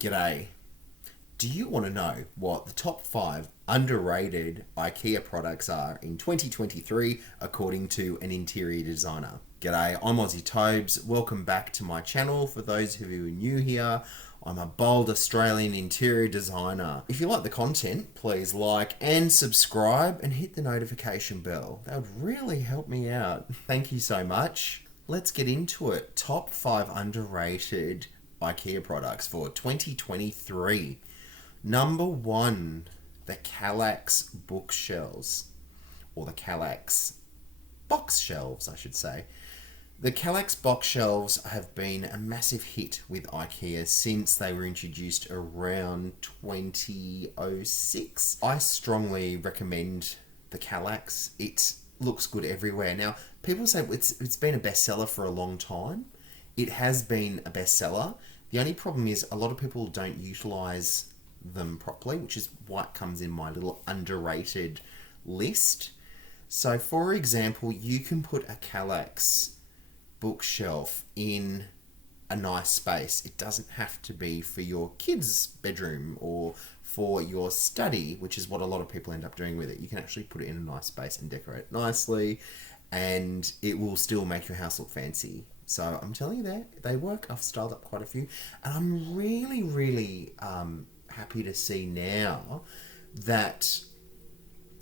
G'day. Do you want to know what the top 5 underrated IKEA products are in 2023 according to an interior designer? G'day, I'm Aussie Tobes. Welcome back to my channel. For those who are new here, I'm a bold Australian interior designer. If you like the content, please like and subscribe and hit the notification bell. That would really help me out. Thank you so much. Let's get into it. Top 5 underrated IKEA products for 2023. Number 1, the Kallax bookshelves, or the Kallax box shelves, I should say. The Kallax box shelves have been a massive hit with IKEA since they were introduced around 2006. I strongly recommend the Kallax. It looks good everywhere. Now, people say it's been a bestseller for a long time. It has been a bestseller. The only problem is a lot of people don't utilize them properly, which is what comes in my little underrated list. So, for example, you can put a Kallax bookshelf in a nice space. It doesn't have to be for your kids' bedroom or for your study, which is what a lot of people end up doing with it. You can actually put it in a nice space and decorate it nicely, and it will still make your house look fancy. So I'm telling you, they work. I've styled up quite a few, and I'm really happy to see now that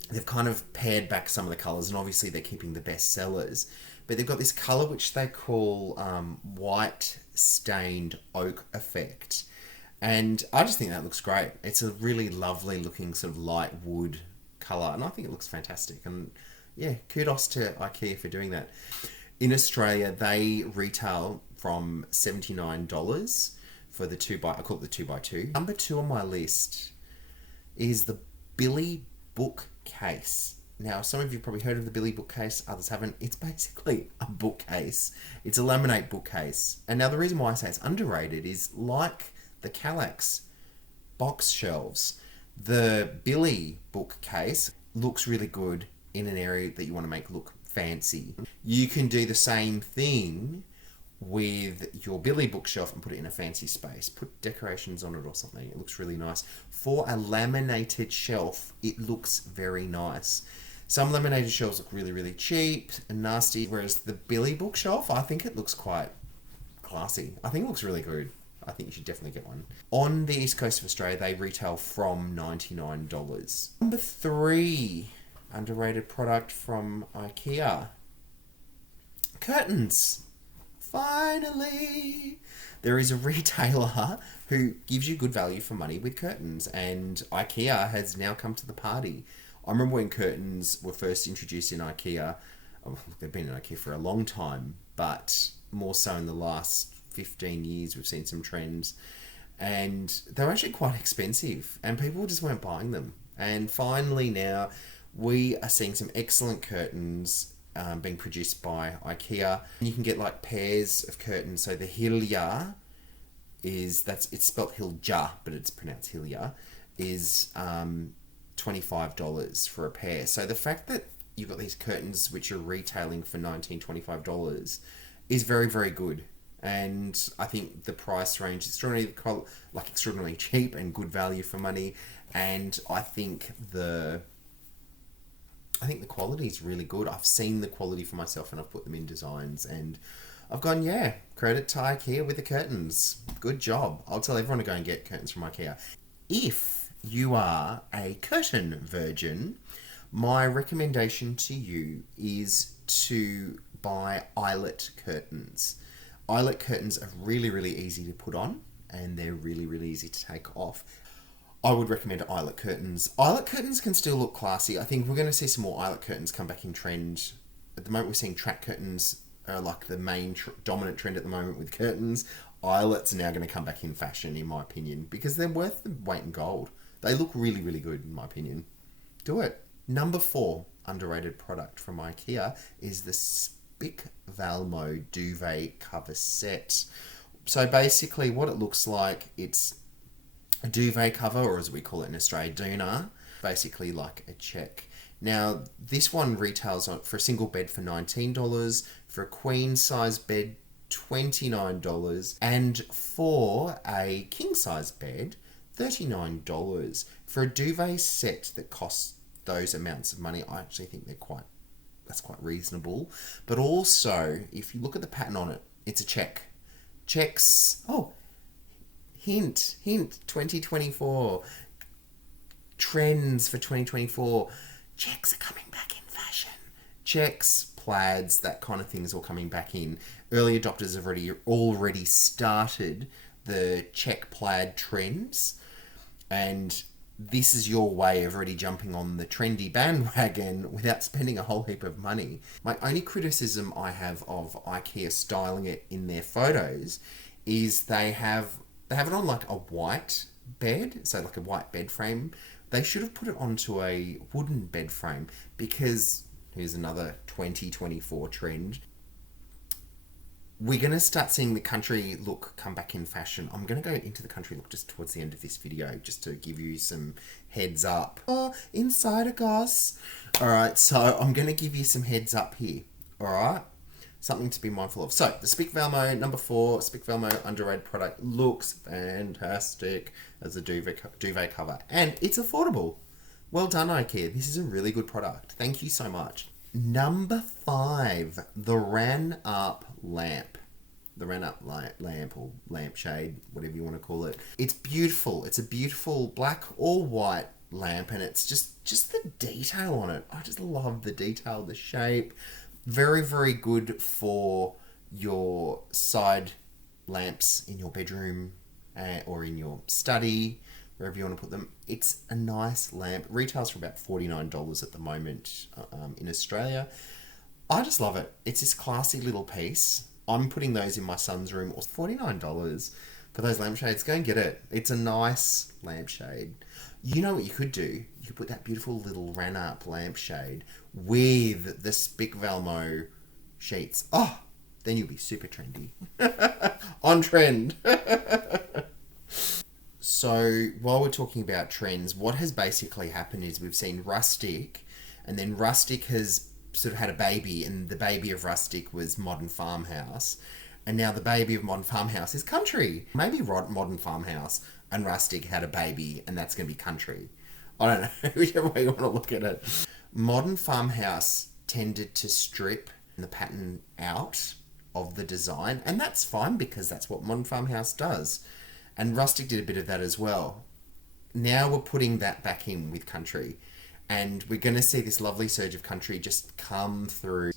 they've kind of pared back some of the colours, and obviously they're keeping the best sellers. But they've got this colour which they call white stained oak effect. And I just think that looks great. It's a really lovely looking sort of light wood colour, and I think it looks fantastic. And yeah, kudos to IKEA for doing that. In Australia, they retail from $79 for the 2 by, I call it the 2 by 2. Number 2 on my list is the Billy bookcase. Now, some of you have probably heard of the Billy bookcase, others haven't. It's basically a bookcase. It's a laminate bookcase. And now the reason why I say it's underrated is, like the Kallax box shelves, the Billy bookcase looks really good in an area that you want to make look fancy. You can do the same thing with your Billy bookshelf and put it in a fancy space. Put decorations on it or something. It looks really nice. For a laminated shelf, it looks very nice. Some laminated shelves look really cheap and nasty, whereas the Billy bookshelf, I think it looks quite classy. I think it looks really good. I think you should definitely get one. On the east coast of Australia, they retail from $99. Number 3, underrated product from IKEA. Curtains. Finally! There is a retailer who gives you good value for money with curtains, and IKEA has now come to the party. I remember when curtains were first introduced in IKEA. Oh, they've been in IKEA for a long time, but more so in the last 15 years we've seen some trends, and they're actually quite expensive and people just weren't buying them. And finally now we are seeing some excellent curtains being produced by IKEA. You can get like pairs of curtains. So the Hilja it's spelled Hilja, but it's pronounced Hilja, is $25 for a pair. So the fact that you've got these curtains which are retailing for $19-25 is very good. And I think the price range is extraordinarily cheap and good value for money. And I think the quality is really good. I've seen the quality for myself and I've put them in designs, and I've gone, yeah, credit to IKEA with the curtains. Good job. I'll tell everyone to go and get curtains from IKEA. If you are a curtain virgin, my recommendation to you is to buy eyelet curtains. Eyelet curtains are really easy to put on, and they're really easy to take off. I would recommend eyelet curtains. Eyelet curtains can still look classy. I think we're going to see some more eyelet curtains come back in trend. At the moment, we're seeing track curtains are like the main dominant trend at the moment with curtains. Eyelets are now going to come back in fashion, in my opinion, because they're worth the weight in gold. They look really good, in my opinion. Do it. Number 4 underrated product from IKEA is the Spic Valmo duvet cover set. So basically what it looks like, it's a duvet cover, or as we call it in Australia, doona, basically like a check. Now, this one retails for a single bed for $19, for a queen size bed $29. And for a king-size bed, $39. For a duvet set that costs those amounts of money, I actually think that's quite reasonable. But also, if you look at the pattern on it, it's a check. Checks. Oh, hint, 2024. Trends for 2024. Checks are coming back in fashion. Checks, plaids, that kind of thing is all coming back in. Early adopters have already started the check plaid trends, and this is your way of already jumping on the trendy bandwagon without spending a whole heap of money. My only criticism I have of IKEA styling it in their photos is they have it on like a white bed, so like a white bed frame. They should have put it onto a wooden bed frame, because here's another 2024 trend. We're going to start seeing the country look come back in fashion. I'm going to go into the country look just towards the end of this video, just to give you some heads up. Oh, insider goss. All right, so I'm going to give you some heads up here. All right, something to be mindful of. So the Spic Valmo number 4, Spic Valmo underrated product, looks fantastic as a duvet cover, and it's affordable. Well done, IKEA. This is a really good product. Thank you so much. Number 5, the Ran Up lamp. The Ran Up lamp, or lampshade, whatever you want to call it. It's beautiful. It's a beautiful black or white lamp, and it's just the detail on it. I just love the detail, the shape. Very, very good for your side lamps in your bedroom or in your study, wherever you want to put them. It's a nice lamp. Retails for about $49 at the moment in Australia. I just love it. It's this classy little piece. I'm putting those in my son's room. $49 for those lampshades. Go and get it. It's a nice lampshade. You know what you could do? You could put that beautiful little Ran Up lampshade with the Spic Valmo sheets. Oh, then you'll be super trendy. On trend. So while we're talking about trends, what has basically happened is we've seen Rustic, and then Rustic has sort of had a baby, and the baby of Rustic was Modern Farmhouse, and now the baby of Modern Farmhouse is Country. Maybe Modern Farmhouse and Rustic had a baby, and that's going to be Country. I don't know, whichever way you want to look at it. Modern Farmhouse tended to strip the pattern out of the design, and that's fine because that's what Modern Farmhouse does. And Rustic did a bit of that as well. Now we're putting that back in with Country, and we're going to see this lovely surge of Country just come through.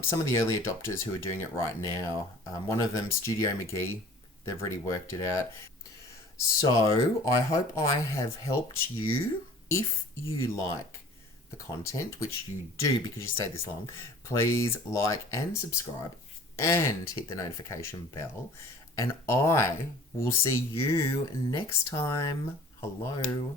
Some of the early adopters who are doing it right now, one of them, Studio McGee, they've already worked it out. So I hope I have helped you. If you like the content, which you do because you stayed this long, please like and subscribe and hit the notification bell. And I will see you next time. Hello.